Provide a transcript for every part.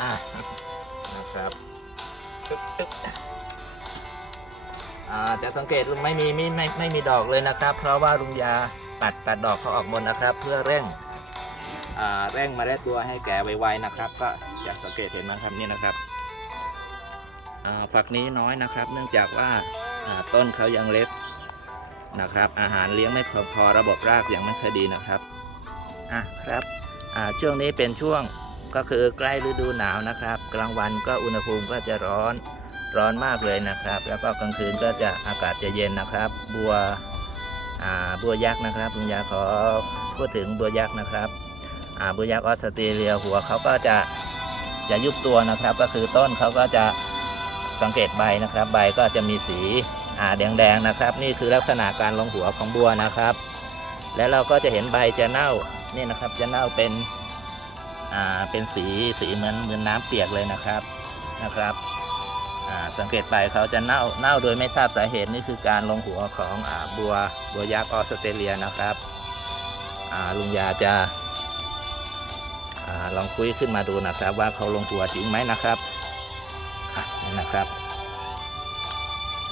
อะนะครับตึ๊บตึ๊บอ่าจะสังเกตุไม่มีไม่ไม่ไม่มีดอกเลยนะครับ เพราะว่าลุงยาตัดตัดดอกเขาออกหมดนะครับ เพื่อเร่งอ่าเร่งเมล็ดตัวให้แก่ไวๆนะครับ ก็จะสังเกตเห็นนครับนี่นะครับอ่าฝักนี้น้อยนะครับ เนื่องจากว่าอ่าต้นเขายังเล็กนะครับ อาหารเลี้ยงไม่พอพอระบบรากยังไม่ค่อยดีนะครับอะครับอ่าช่วงนี้เป็นช่วง ก็คือใกล้ฤดูหนาวนะครับ กลางวันก็อุณหภูมิก็จะร้อนร้อนมากเลยนะครับ แล้วก็กลางคืนก็จะอากาศจะเย็นนะครับ บัวอ่าบัวยักษ์นะครับลุงยาขอพูดถึงบัวยักษ์นะครับอ่าบัวยักษ์ออสเตรเลียหัวเขาก็จะจะยุบตัวนะครับ ก็คือต้นเขาก็จะสังเกตใบนะครับ ใบก็จะมีสีอ่าแดงๆนะครับ นี่คือลักษณะการลงหัวของบัวนะครับ แล้วเราก็จะเห็นใบจะเน่านี่นะครับจะเน่าเป็น อ่าเป็นสีสีเหมือนเหมือนน้ำเปียกเลยนะครับนะครับอ่าสังเกตไปเขาจะเน่าเน่าโดยไม่ทราบสาเหตุนี่คือการลงหัวของอ่าบัวบัวยักษ์ออสเตรเลียนะครับอ่าลุงยาจะอาลองคุยขึ้นมาดูนะครับ ว่าเขาลงหัวจริงไหมนะครับนี่นะครับ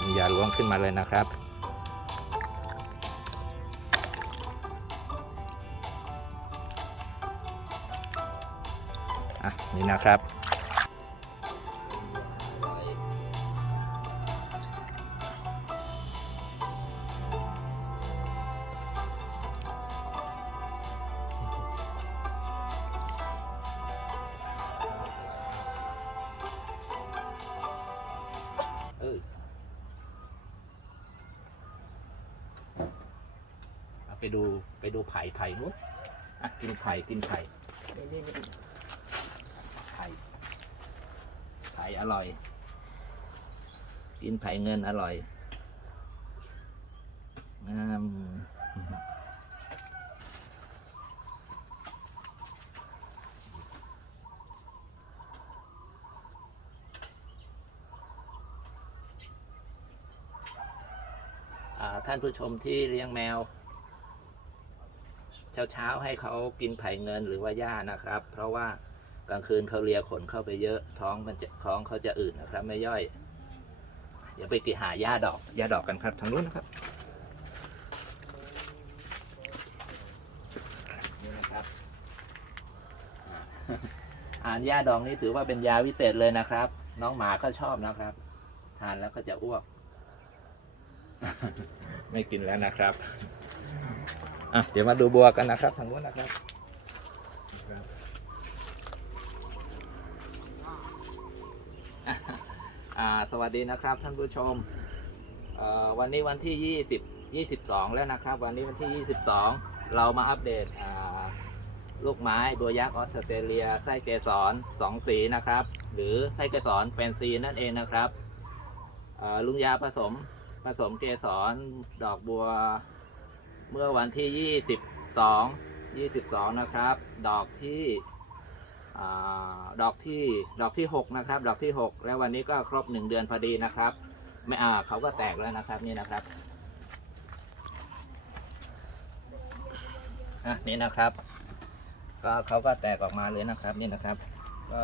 ลุงยาล้วงขึ้นมาเลยนะครับ นี่นะครับ ไปดูไปดูไผ่ไผ่นู้นอะกินไผ่กินไผ่นี่นี่นี่ไผ่ไผ่อร่อยกินไผ่เงินอร่อยงามท่านผู้ชมที่เลี้ยงแมวเช้าเช้าๆให้เขากินไผ่เงินหรือว่าหญ้านะครับ เพราะว่า กลางคืนเขาเลียขนเข้าไปเยอะท้องมันจะท้องเขาจะอืดนะครับ ไม่ย่อย เดี๋ยวไปกิหาหญ้าดอกหญ้าดอกกันครับทางนู้นนะครับนี่นะครับอ่าอ่านหญ้าดองนี่ถือว่าเป็นยาวิเศษเลยนะครับ น้องหมาก็ชอบนะครับ ทานแล้วก็จะอ้วก ไม่กินแล้วนะครับอะเดี๋ยวมาดูบัวกันนะครับทางนู้นนะครับอะอ่า สวัสดีนะครับ ท่านผู้ชมวันนี้วันที่ 20 22 แล้วนะครับ วันนี้วันที่ 22 เรามาอัปเดตลูกไม้บัวยักษ์ออสเตรเลียไส้เกสรสองสีนะครับ หรือไส้เกสรแฟนซีนั่นเองนะครับลุงยาผสมผสมเกสรดอกบัว เมื่อวันที่ 22 22 นะครับ ดอกที่ ดอกที่ดอกที่6นะครับดอกที่ 6 แล้ววันนี้ก็ครบ 1 เดือนพอดีนะครับ ไม่อ่าเขาก็แตกแล้วนะครับนี่นะครับอะนี่นะครับ ก็เขาก็แตกออกมาเลยนะครับนี่นะครับ ก็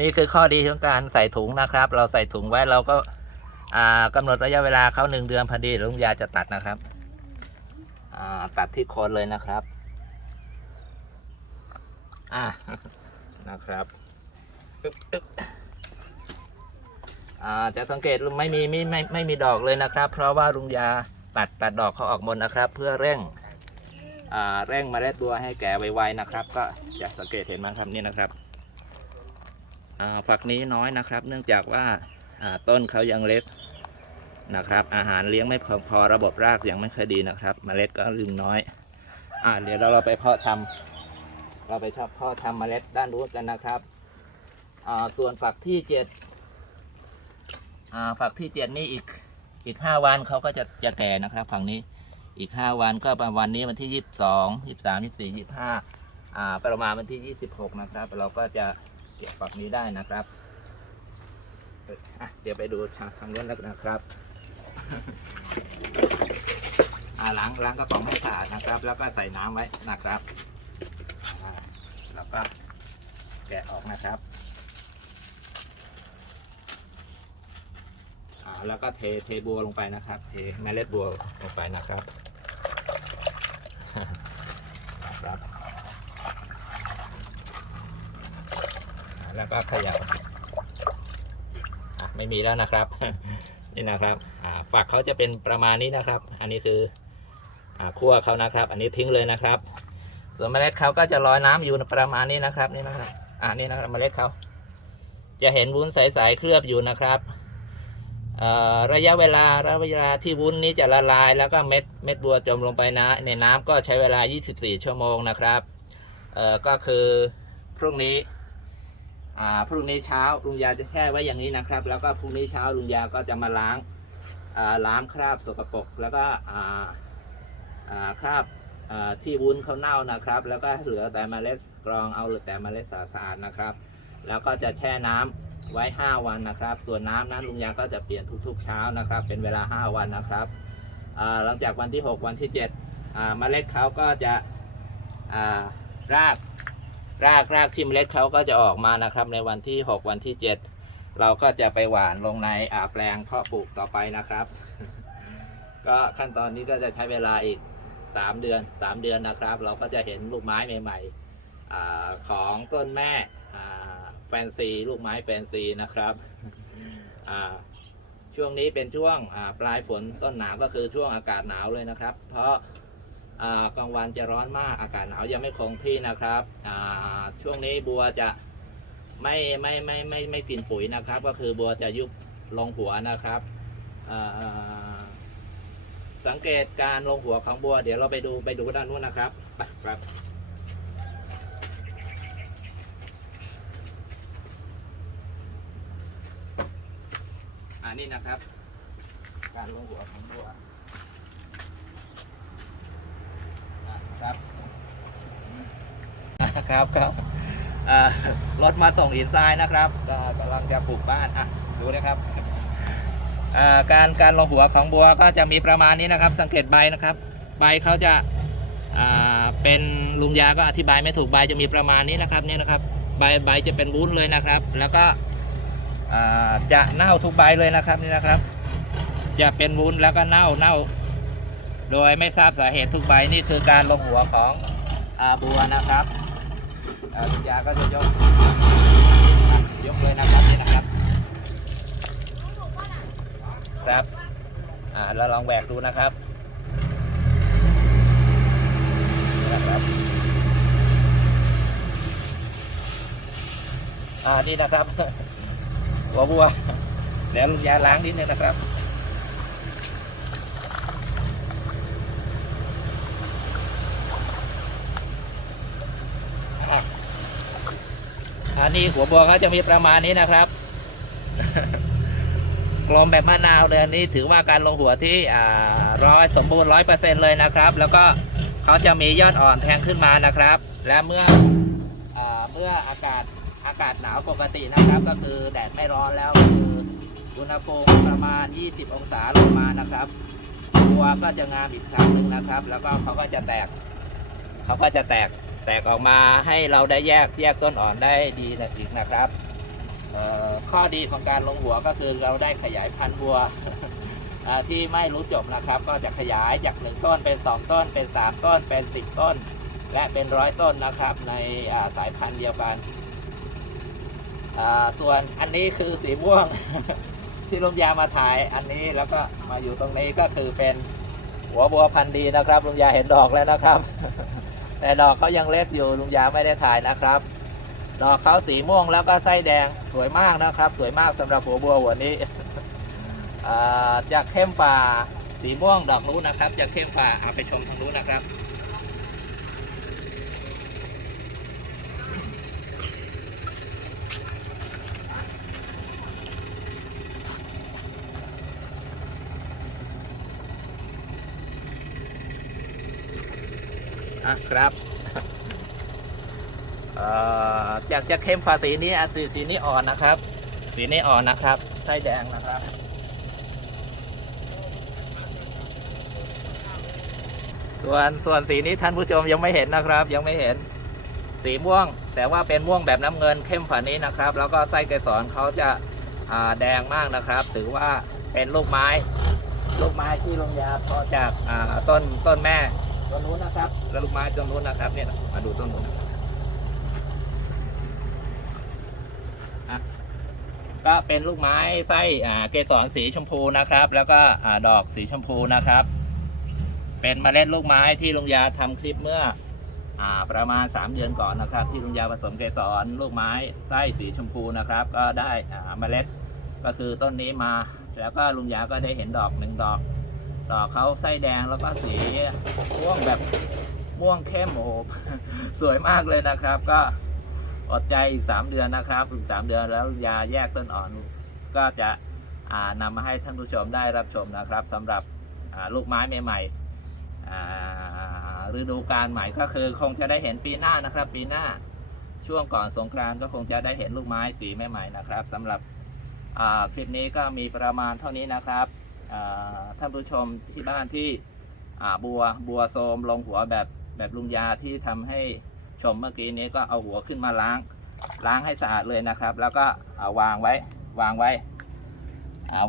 นี่คือข้อดีของการใส่ถุงนะครับ เราใส่ถุงไว้เราก็อ่ากำหนดระยะเวลาเขาหนึ่งเดือนพอดีลุงยาจะตัดนะครับ ตัดที่โคนเลยนะครับ อ่านะครับอ่าจะสังเกตไม่มีไม่ไม่ไม่มีดอกเลยนะครับ เพราะว่าลุงยาตัดตัดดอกเขาออกหมดนะครับ เพื่อเร่งอ่าเร่งมเมล็ดตัวให้แก่ไวๆนะครับ ก็จะสังเกตเห็นไหมครับนี่นะครับอ่าฝักนี้น้อยนะครับ เนื่องจากว่าอ่าต้นเขายังเล็ก นะครับ อาหารเลี้ยงไม่พอพอระบบรากยังไม่ค่อยดีนะครับเมล็ดก็ลึงน้อย อ่าเดี๋ยวเราเราไปเพาะชำเราไปชอบเพาะชำเมล็ดด้านนู้นกันนะครับอ่าส่วนฝักที่เจ็ดอ่าฝักที่เจ็ดนี่อีกอีกห้าวันเขาก็จะจะแก่นะครับฝั่งนี้อีกห้าวันก็ประมาณวันนี้วันที่ยี่สิบสองยี่สิบสามยี่สิบสี่ยี่สิบห้าอ่าประมาณวันที่ยี่สิบหกนะครับ เราก็จะเก็บฝักนี้ได้นะครับเดี๋ยวไปดูทางทางนู้นแล้วนะครับ อ่าล้างล้างกระป๋องให้สะอาดนะครับ แล้วก็ใส่น้ำไว้นะครับอ่าแล้วก็แกะออกนะครับอ่าแล้วก็เทเทบัวลงไปนะครับ เทเมล็ดบัวลงไปนะครับ ครับแล้วก็เขย่าอะไม่มีแล้วนะครับ นี่นะครับอ่าฝักเขาจะเป็นประมาณนี้นะครับ อันนี้คือคั่วเขานะครับ อันนี้ทิ้งเลยนะครับ ส่วนเมล็ดเขาก็จะลอยน้ำอยู่ประมาณนี้นะครับนี่นะครับอ่านี่นะครับเมล็ดเขาจะเห็นวุ้นใสๆเคลือบอยู่นะครับระยะเวลาระยะเวลาที่วุ้นนี้จะละลาย แล้วก็เม็ดเม็ดบัวจมลงไปนะในน้ำก็ใช้เวลา 24 ชั่วโมงนะครับก็คือพรุ่งนี้ พรุ่งนี้เช้าลุงยาจะแช่ไว้อย่างนี้นะครับ แล้วก็พรุ่งนี้เช้าลุงยาก็จะมาล้างล้างคราบสกปรกแล้วก็คราบที่วุ้นเขาเน่านะครับ แล้วก็เหลือแต่เมล็ดกรองเอาเหลือแต่เมล็ดสะอาดนะครับ แล้วก็จะแช่น้ำไว้ 5 วันนะครับ ส่วนน้ำนั้นลุงยาก็จะเปลี่ยนทุกๆเช้านะครับ เป็นเวลา 5 วันนะครับหลังจากวันที่ 6 วันที่7เมล็ดเขาก็จะราก รากรากที่เมล็ดเขาก็จะออกมานะครับ ในวันที่ 6 วันที่ 7 เราก็จะไปหว่านลงในอ่าแปลงเพาะปลูกต่อไปนะครับ ก็ขั้นตอนนี้ก็จะใช้เวลาอีก 3 เดือน 3 เดือนนะครับ เราก็จะเห็นลูกไม้ใหม่ๆของต้นแม่แฟนซีลูกไม้แฟนซีนะครับช่วงนี้เป็นช่วงปลายฝนต้นหนาวก็คือช่วงอากาศหนาวเลยนะครับ เพราะ กลางวันจะร้อนมากอากาศหนาวยังไม่คงที่นะครับช่วงนี้บัวจะไม่ไม่ไม่ไม่ไม่กินปุ๋ยนะครับ ก็คือบัวจะยุบลงหัวนะครับสังเกตการลงหัวของบัว เดี๋ยวเราไปดูไปดูด้านนู้นนะครับไปครับอันนี้นะครับ การลงหัวของบัว ครับครับครับรถมาส่งอินทรายนะครับกำลังจะปลูกบ้านอะดูนะครับการการลงหัวของบัวก็จะมีประมาณนี้นะครับ สังเกตใบนะครับ ใบเขาจะเป็นลุงยาก็อธิบายไม่ถูกใบจะมีประมาณนี้นะครับเนี่ยนะครับใบใบจะเป็นวุ้นเลยนะครับ แล้วก็จะเน่าทุกใบเลยนะครับนี่นะครับ จะเป็นวุ้นแล้วก็เน่าเน่า โดยไม่ทราบสาเหตุทุกใบนี่คือการลงหัวของอาบัวนะครับลุงยาก็จะยกยกเลยนะครับนี่นะครับครับอ่าเราลองแหวกดูนะครับนะครับอ่านี่นะครับหัวบัวเดี๋ยวลุงยาล้างนิดนึงนะครับ อันนี้หัวบัวเขาจะมีประมาณนี้นะครับกลมแบบมะนาวเลยอันนี้ถือว่าการลงหัวที่ร้อยสมบูรณ์ร้อยเปอร์เซ็นเลยนะครับ แล้วก็เขาจะมียอดอ่อนแทงขึ้นมานะครับ และเมื่ออเมื่ออากาศอากาศหนาวปกตินะครับ ก็คือแดดไม่ร้อนแล้วก็คืออุณหภูมิประมาณ 20 องศาลงมานะครับบัวก็จะงามอีกครั้งหนึ่งนะครับ แล้วก็เขาก็จะแตกเขาก็จะแตก แตกออกมาให้เราได้แยกแยกต้นอ่อนได้ดีนะอีกนะครับข้อดีของการลงหัวก็คือเราได้ขยายพันธุ์บัวที่ไม่รู้จบนะครับ ก็จะขยายจากหนึ่งต้นเป็นสองต้นเป็นสามต้นเป็นสิบต้น และเป็นร้อยต้นนะครับ ในาสายพันธุ์เดียวกันส่วนอันนี้คือสีม่วงที่ลุงยามาถ่ายอันนี้แล้วก็มาอยู่ตรงนี้ก็คือเป็นหัวบัวพันธุ์ดีนะครับลุงยาเห็นดอกแล้วนะครับ แต่ดอกเขายังเล็กอยู่ลุงยาไม่ได้ถ่ายนะครับ ดอกเขาสีม่วงแล้วก็ไส้แดงสวยมากนะครับ สวยมากสำหรับหัวบัวหัวนี้จากเข้มฝ่าสีม่วงดอกนู้นนะครับจากเข้มฝ่าเอาไปชมทางนู้นนะครับ อะครับอ่อจากจะเข้มฟ้าสีนี้อสีสีนี้อ่อนนะครับ สีนี้อ่อนนะครับไส้แดงนะครับส่วนส่วนสีนี้ท่านผู้ชมยังไม่เห็นนะครับ ยังไม่เห็น สีม่วง แต่ว่าเป็นม่วงแบบน้ำเงินเข้มฝันนี้นะครับ แล้วก็ไส้เกสรเขาจะาแดงมากนะครับ ถือว่าเป็นลูกไม้ ลูกไม้ที่ลงยาพอจากาต้นต้นแม่ ต้นนู้นนะครับ แล้วลูกไม้ต้นนู้นนะครับ เนี่ย มาดูต้นนู้นนะครับอะก็เป็นลูกไม้ไส้อ่าเกสรสีชมพูนะครับ แล้วก็อ่าดอกสีชมพูนะครับ เป็นเมล็ดลูกไม้ที่ลุงยาทำคลิปเมื่ออาประมาณ 3 เดือนก่อนนะครับ ที่ลุงยาผสมเกสรลูกไม้ไส้สีชมพูนะครับ ก็ได้อ่าเมล็ดก็คือต้นนี้มา แล้วก็ลุงยาก็ได้เห็นดอกหนึ่งดอก ดอเขาไส้แดงแล้วก็สีม่วงแบบม่วงเข้มโอ้โหสวยมากเลยนะครับ ก็อดใจอีก 3 เดือนนะครับอีก3เดือนแล้วยาแยกต้นอ่อนก็จะนำมาให้ท่านผู้ชมได้รับชมนะครับสำหรับลูกไม้ใหม่ๆฤดูกาลใหม่ก็คือคงจะได้เห็นปีหน้านะครับ ปีหน้าช่วงก่อนสงกรานต์ก็คงจะได้เห็นลูกไม้สีใหม่ๆนะครับสำหรับคลิปนี้ก็มีประมาณเท่านี้นะครับ ท่านผู้ชมที่บ้านที่บัวบัวโซมลงหัวแบบแบบลุงยาที่ทำให้ชมเมื่อกี้นี้ก็เอาหัวขึ้นมาล้าง ล้างให้สะอาดเลยนะครับ แล้วก็าวางไว้วางไว้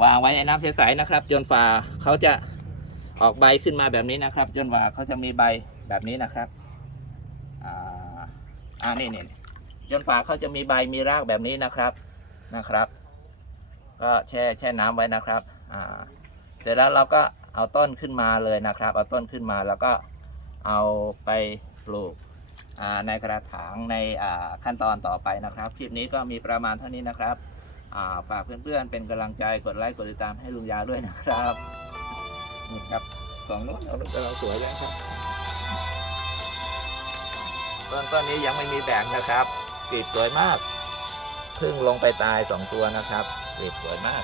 วางไว้ในน้ำใสๆนะครับ จนฝ่าเขาจะออกใบขึ้นมาแบบนี้นะครับ จนกว่าเขาจะมีใบแบบนี้นะครับอ่านี่นี่จนฝ่าเขาจะมีใบมีรากแบบนี้นะครับนะครับ ก็แช่แช่น้ำไว้นะครับอ่า เสร็จแล้วเราก็เอาต้นขึ้นมาเลยนะครับ เอาต้นขึ้นมาแล้วก็เอาไปปลูกในกระถางในขั้นตอนต่อไปนะครับ คลิปนี้ก็มีประมาณเท่านี้นะครับฝากเพื่อนๆเป็นกำลังใจกดไลค์กดติดตามให้ลุงยาด้วยนะครับนี่ครับสองนู้นเอาลูกสวยเลยครับต้นต้นนี้ยังไม่มีแบ่งนะครับกรีบสวยมากเพิ่งลงไปตายสองตัวนะครับกรีบสวยมาก